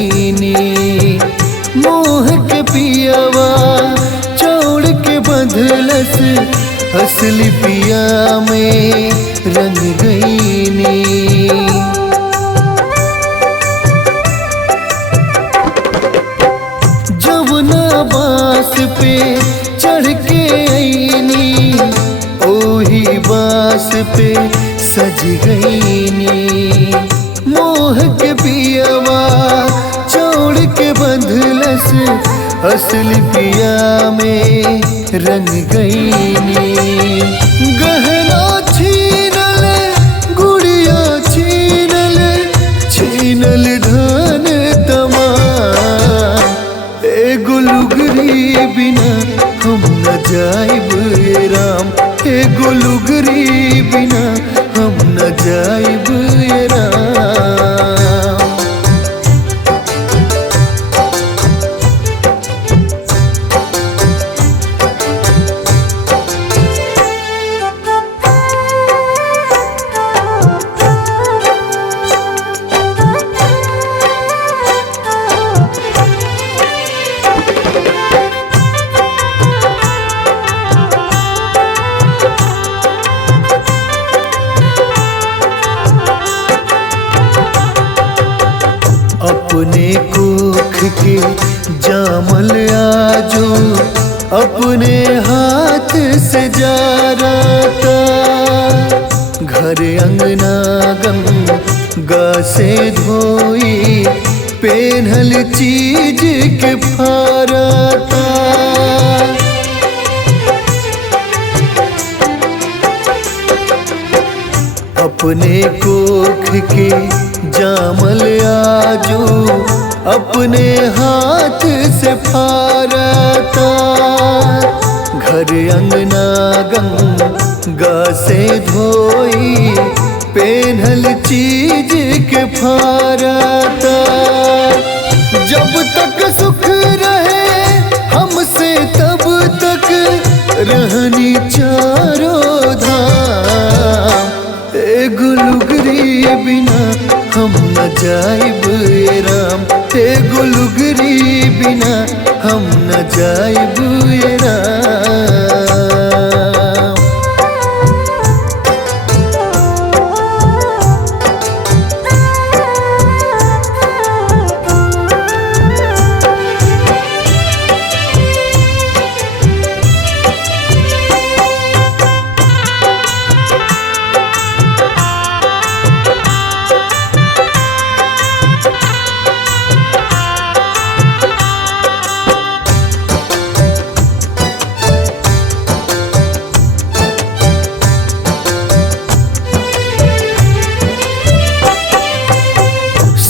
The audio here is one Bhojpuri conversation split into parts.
गईनी। मोह के पियावा छोड़ के बंधलस, असली पिया में रंग गईनी। जवना बास पे चढ़ के आईनी, ओही बास पे सज गईनी। मोह के पियावा छोड़ के बंधलस, असली पिया में रंग गईनी। गहना छीनल, गुड़िया छीनल, छीनल धन तमाम। एगो लुगरी बिना हम न जाइब ए राम, एगो लुगरी बिना हम न जाइब ए राम। अपने कोख के जामल आजो अपने हाथ से जा रहा। घर अंगना गंगा से धोई, पेन्हल चीज के फारता। अपने कोख के जामल आजो अपने हाथ से फारता। घर अंगना गंगा से धोई, पेन्हल चीज के फारता। जब तक सुख रहे हमसे तब तक रहनी चारों धाम। एगो लुगरी बिना हम न जाइब ए राम, एगो लुगरी बिना हम न जाइब ए राम।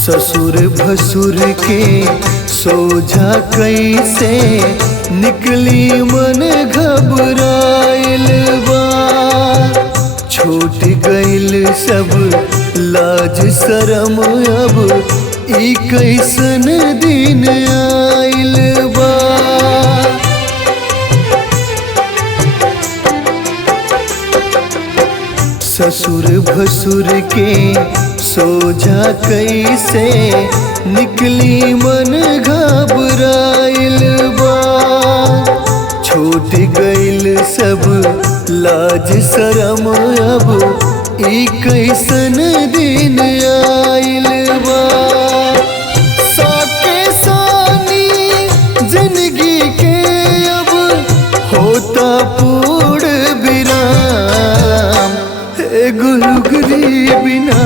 ससुर भसुर के सोझा कैसे निकली मन घबराइल बा। छूट गइल सब लाज शरम, अब ई कैसन दिन आइल बा। ससुर भसुर के सोझा कैसे निकली मन घबराइल बा। छूट गइल सब लाज शरम, अब ई कैसन दिन आइल बा। साके सानी जिंदगी के अब होता पूर्ण विराम। एगो लुगरी बिना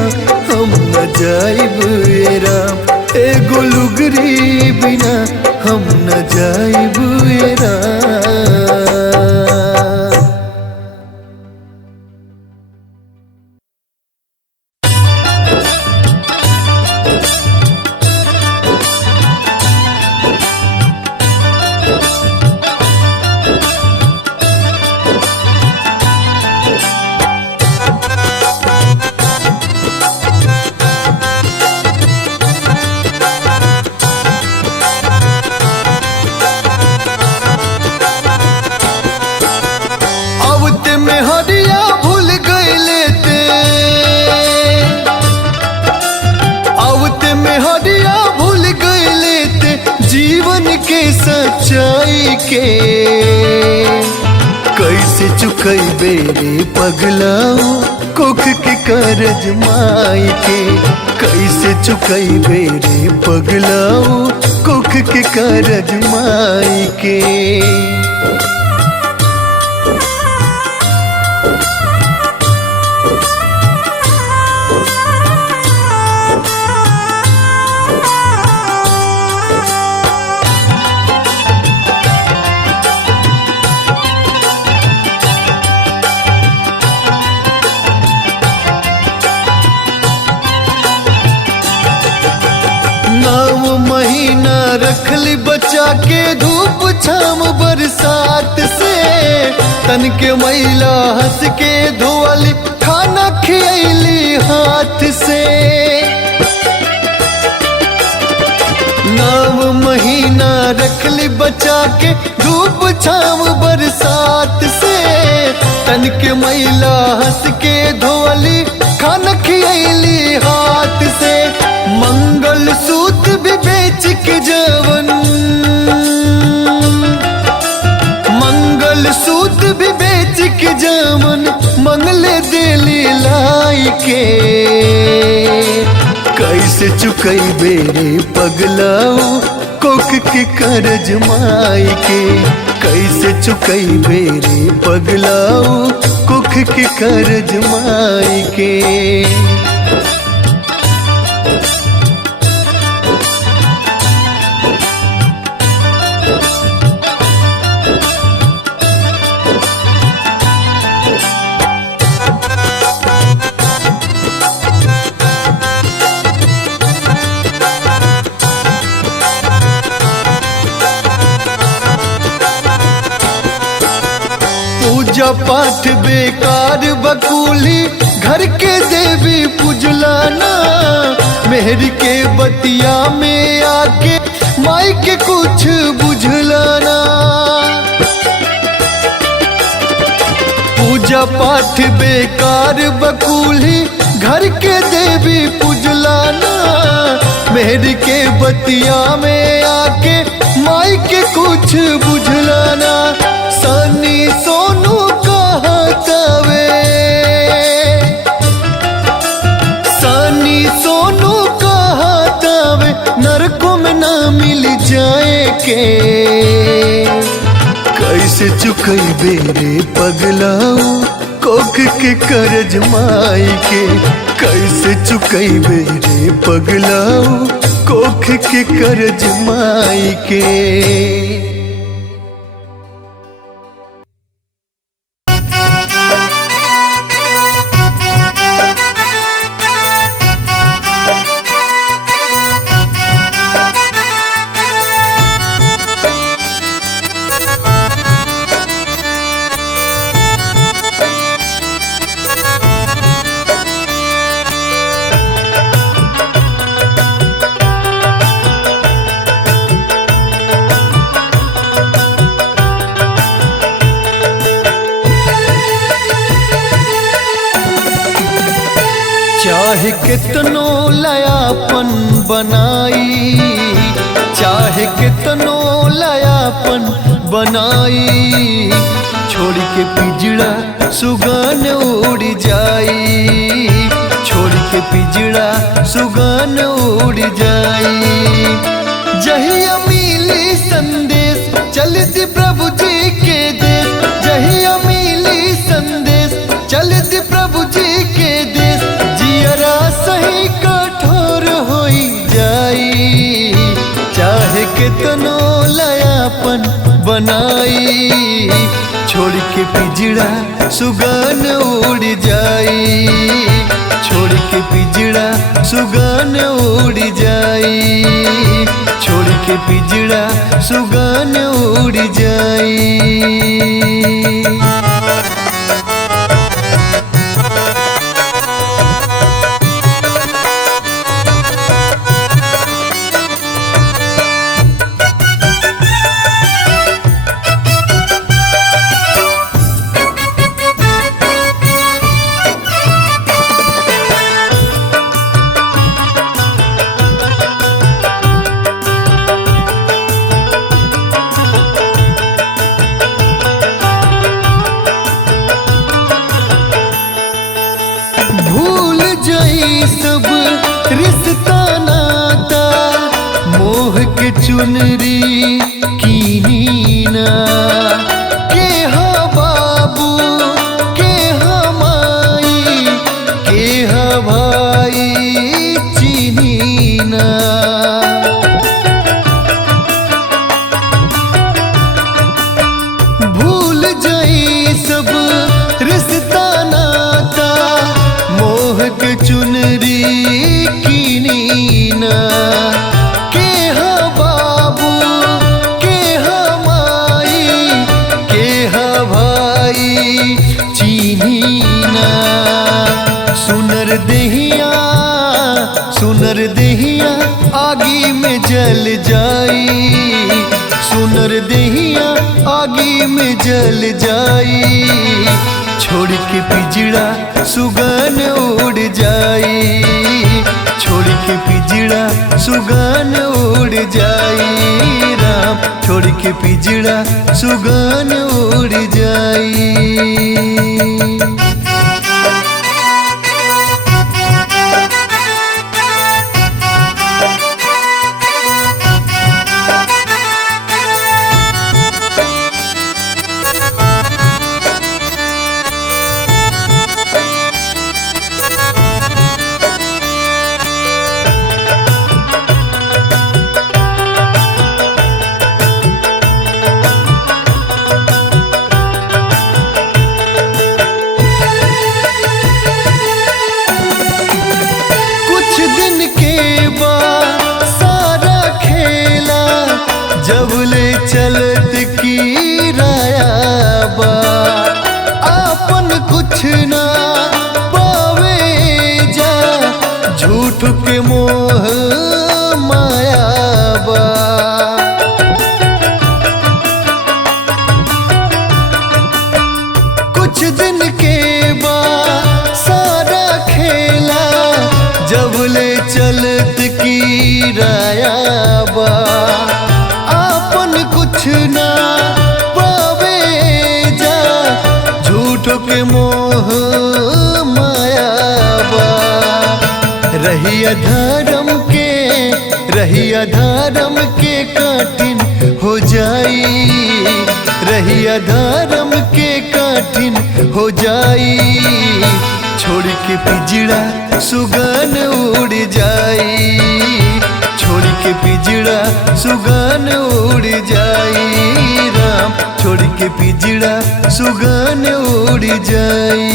हम न जाइब ए राम, एगो लुगरी बिना हम न जाइब ए राम। के कैसे चुकैबे रे पगलाओ कोख के करज माई के कैसे चुकैबे रे पगलाओ कोख के करज माई के। महीना रखली बचा के धूप छाम बरसात से तन के मैला हंस के धोअली खाना खियली हाथ से। 9 महीना रखली बचा के धूप छाम बरसात से तन के मैला हंस के धोअली खाना खियली हाथ से। मंगल सूत्र भी बेच के जवन मंगल सूत्र भी बेच के जवन मंगले दिली लाई के कैसे चुकैबे रे पगलाओ कोख के करज माई के कैसे चुकैबे रे पगलाओ कोख के करज माई के। पूजा पाठ बेकार बकुली घर के देवी पुजलाना मेहर के बतिया में आके माई के कुछ बुझलाना। पूजा पाठ बेकार बकुली घर के देवी पुजलाना मेहर के बतिया में आके माई के कुछ बुझलाना। सनी सोनू कहतावे सनी सोनू कहतावे नरकों में ना मिल जाए के कैसे चुकैबे रे पगलाओ कोख के करज माई के कैसे चुकैबे रे पगलाओ कोख के करज माई के। चाहे कितनो लयापन बनाई चाहे कितनो लयापन बनाई छोड़ के पिजड़ा सुगन उड़ जाई छोड़ के पिजड़ा सुगन उड़ जाई। जहिया मिली संदेश चलती प्रभु जी के देश जहिया मिली संदेश चलती प्रभु जी के देश जियरा सही कठोर होई जाई चाहे कितनो लयापन बनाई छोड़ के पिजड़ा सुगन उड़ जाई छोड़ के पिजड़ा सुगन उड़ जाई छोड़ के पिजड़ा सुगन उड़ जाई। के चुनरी कीनी ना। के हा बाबू के हा माई के हा भाई चीनी ना। भूल जाई सब रिश्ता नाता मोह के चुनरी कीनी ना। के हा बाबू के हा माई के हा भाई चीनी ना। सुनर देहिया आगी में जल जाई। सुनर देहिया आगी में जल जाई। छोड़ के पिजड़ा सुगन उड़ जाई। छोड़ के पिजड़ा सुगन उड़ जाई। राम छोड़ के पिजड़ा सुगन उड़ जाई। जबले चलत की राया बा आपन कुछ ना पावे जा। झूठ के मोह माया बा। कुछ दिन के बाद सारा खेला जबले चलत की राया बा। कुछ ना पावे जा झूठ के मोह माया बा। रहिया धर्म के कठिन हो जाई। रहिया धर्म के कठिन हो जाई। छोड़ के पिजड़ा सुगन उड़ जाई। छोड़ के पिजड़ा सुगन उड़ जाई। राम छोड़ के पिजड़ा सुगन उड़ जाई।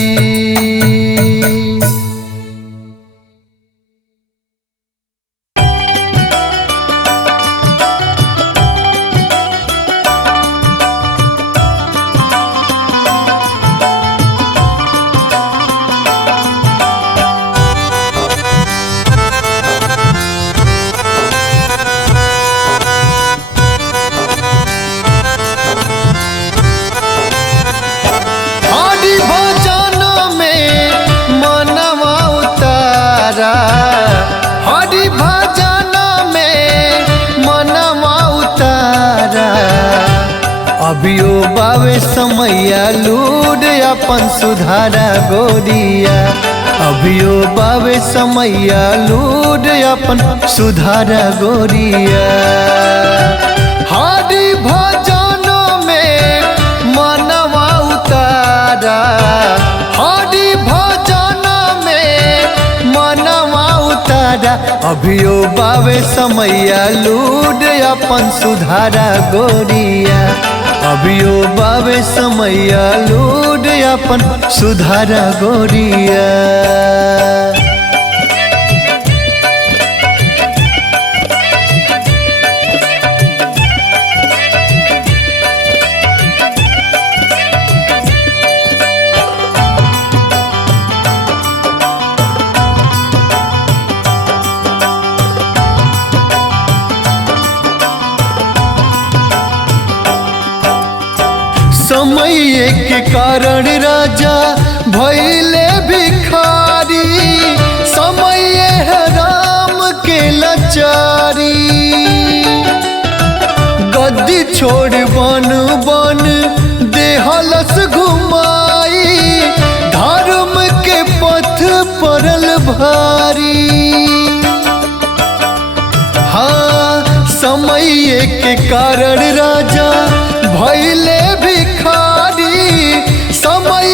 हरि भजन में मनवा उतारा। अभियो बावे समैया लूड अपन सुधारा गोरिया। अभियो बावे समैया लूड अपन सुधारा गोरिया। हरि भजन में मनवा उतारा। हरि भजन में मनवा उतारा। अभियो बावे समैया लूड अपन सुधारा गोरिया। अभियो बावे समैया लूड अपन सुधारा गोरिया। समय के कारण राजा भइले भिखारी। समय है राम के लाचारी। गद्दी छोड़ बन बन देहलस घुमाई। धर्म के पथ परल भारी। हाँ समय के कारण राजा भैले भिखारी, समय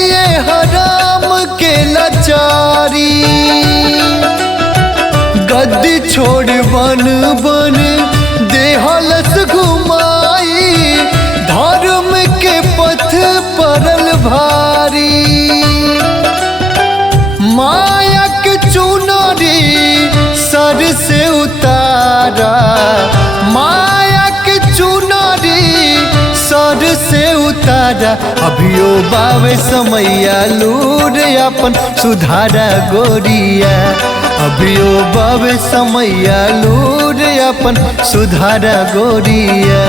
हराम के लाचारी। गद्दी छोड़ बन बन देहलस घुमाई, धर्म के पथ परल भारी। माया के चुनरी सर से उतारा, माया के चुनरी सर से उतारा। अभियो बावे समैया लूर अपन सुधारा गोरिया, अभियो बावे समैया लूर अपन सुधारा गोरिया,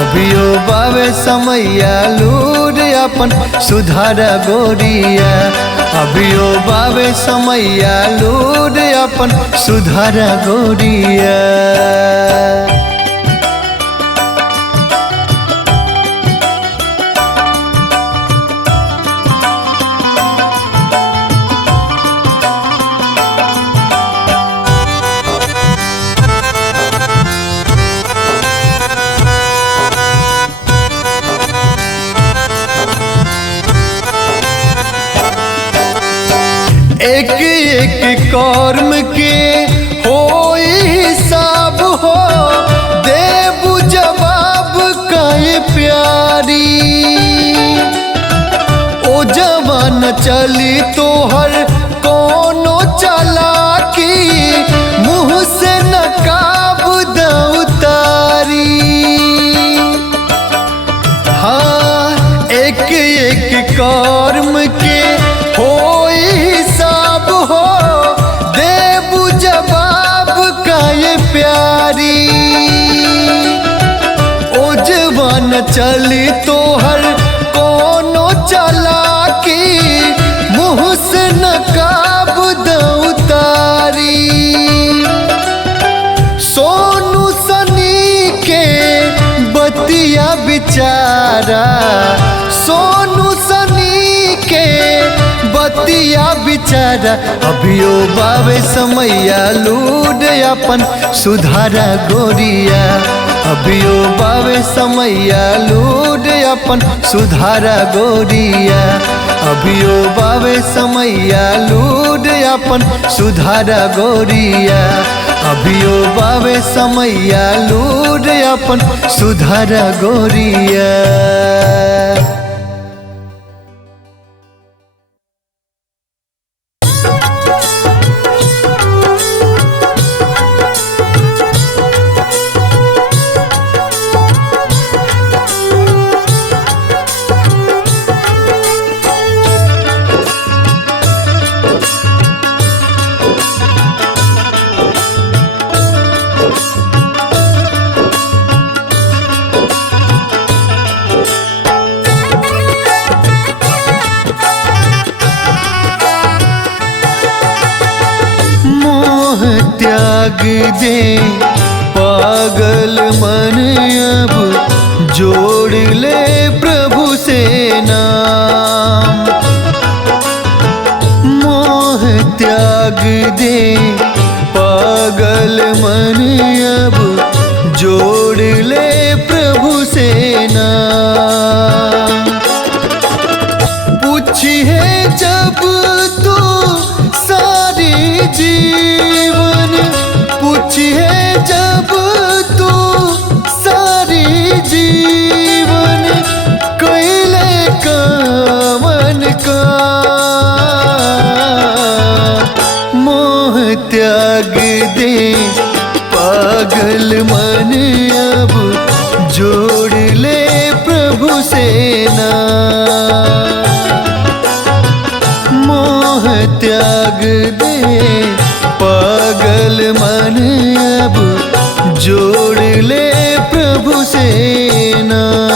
अभियो बावे समैया लूर अपन सुधारा गोरिया, अभियो बावे समैया लूर अपन सुधारा गोरिया। एक एक कर्म के होई हिसाब हो, देबू जवाब कई प्यारी। ओ जवान चली तोहर कोनो चालाकी, मुँह से नकाब द उतारी। हाँ एक एक कर्म के होई हिसाब हो, देबू जवाब का ये प्यारी। ओ जवान चली तोहर कोनो चालाकी, मुँह से नकाब द उतारी। सोनू सनी के बतिया बिचारा, सोनू सनी के बतिया बिचारा। अभियो बावे समैया लूर अपन सुधारा गोरिया, अभियो बावे समैया लूर अपन सुधारा गोरिया, अभियो बावे समैया लूर अपन सुधारा गोरिया, अभियो बावे समैया लूर अपन सुधारा गोरिया। त्याग दे पागल मन, अब जोड़ ले प्रभु से नाम। मोह त्याग दे पागल मन, अब जोड़ ले प्रभु से नाम। पूछिए जब तू सारी जीवन, पूछिए जब तू सारी जीवन, कैले कामन का। मोह त्याग दे पागल मन, अब जोड़ ले प्रभु से नाम। मोह त्याग दे पागल मन, अब जोड़ ले प्रभु से नाम।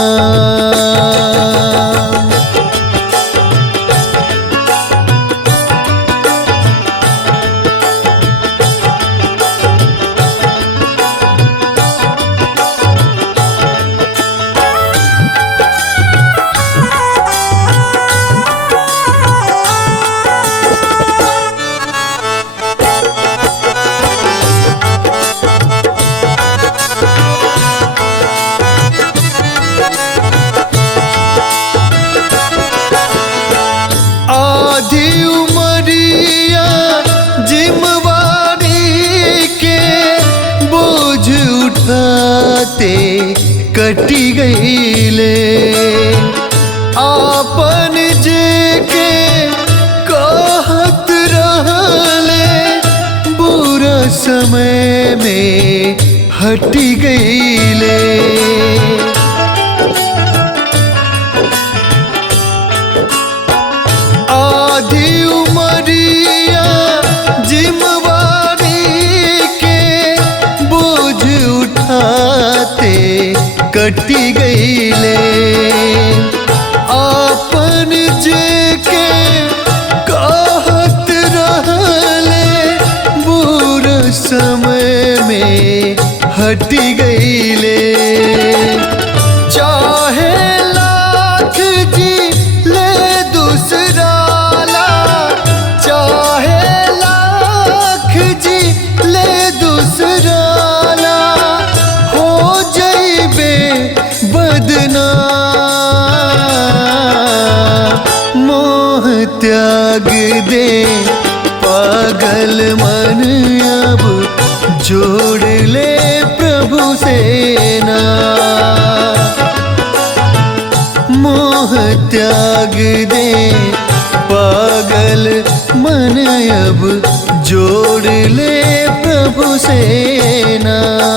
उठाते कटी गईले। आपन जे के कहत रहले बुरा समय में हटी गईले। आधी उमरिया जिम्मेवारी के बोझ उठाते कटी गईले। आपन जे के कहत रहले बुरा समय में हटी गईले। चाहे लाख जी ले दूसरा ला, चाहे लाख जी ले दूसरा ला, हो जइबे बदनाम। मोह त्याग दे पागल मन अब जोड़ ले प्रभु से नाम। मोह त्याग दे पागल मन अब जोड़ ले प्रभु से नाम।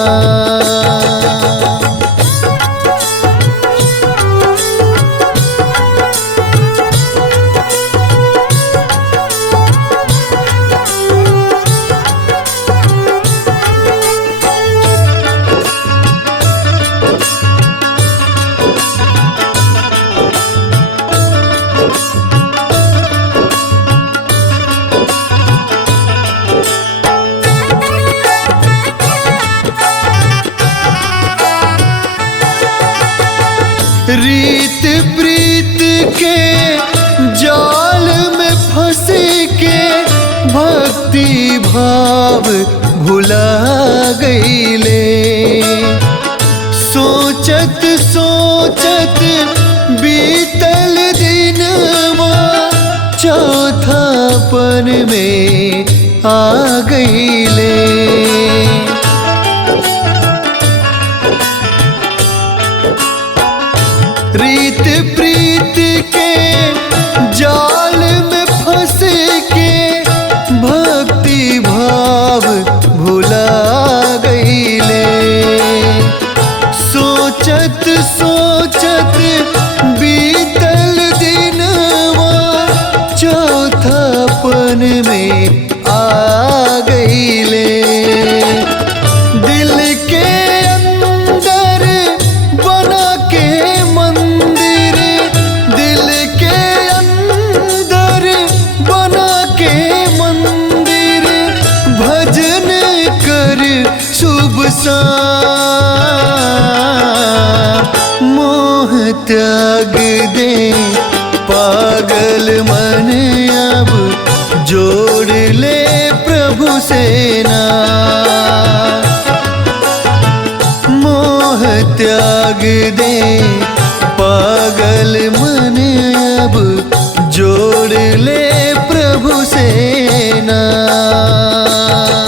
रीत प्रीत के जाल में फंस के भक्ति भाव भुला गईले। सोचत सोचत बीतल दिन चौथापन में आ गईले। रीत प्रीत के जाल में फंस के भक्ति भाव भुला गईले। सोचत सोचत बीतल दिनवा चौथापन में आ गईले। दिल के अंदर बना के मंदिर, दिल के अंदर बना के मंदिर, भजन कर शुभ शाम। मोह त्याग दे पागल मन अब जोड़ ले प्रभु से नाम। मोह त्याग दे पागल मन अब जोड़ ले प्रभु से नाम।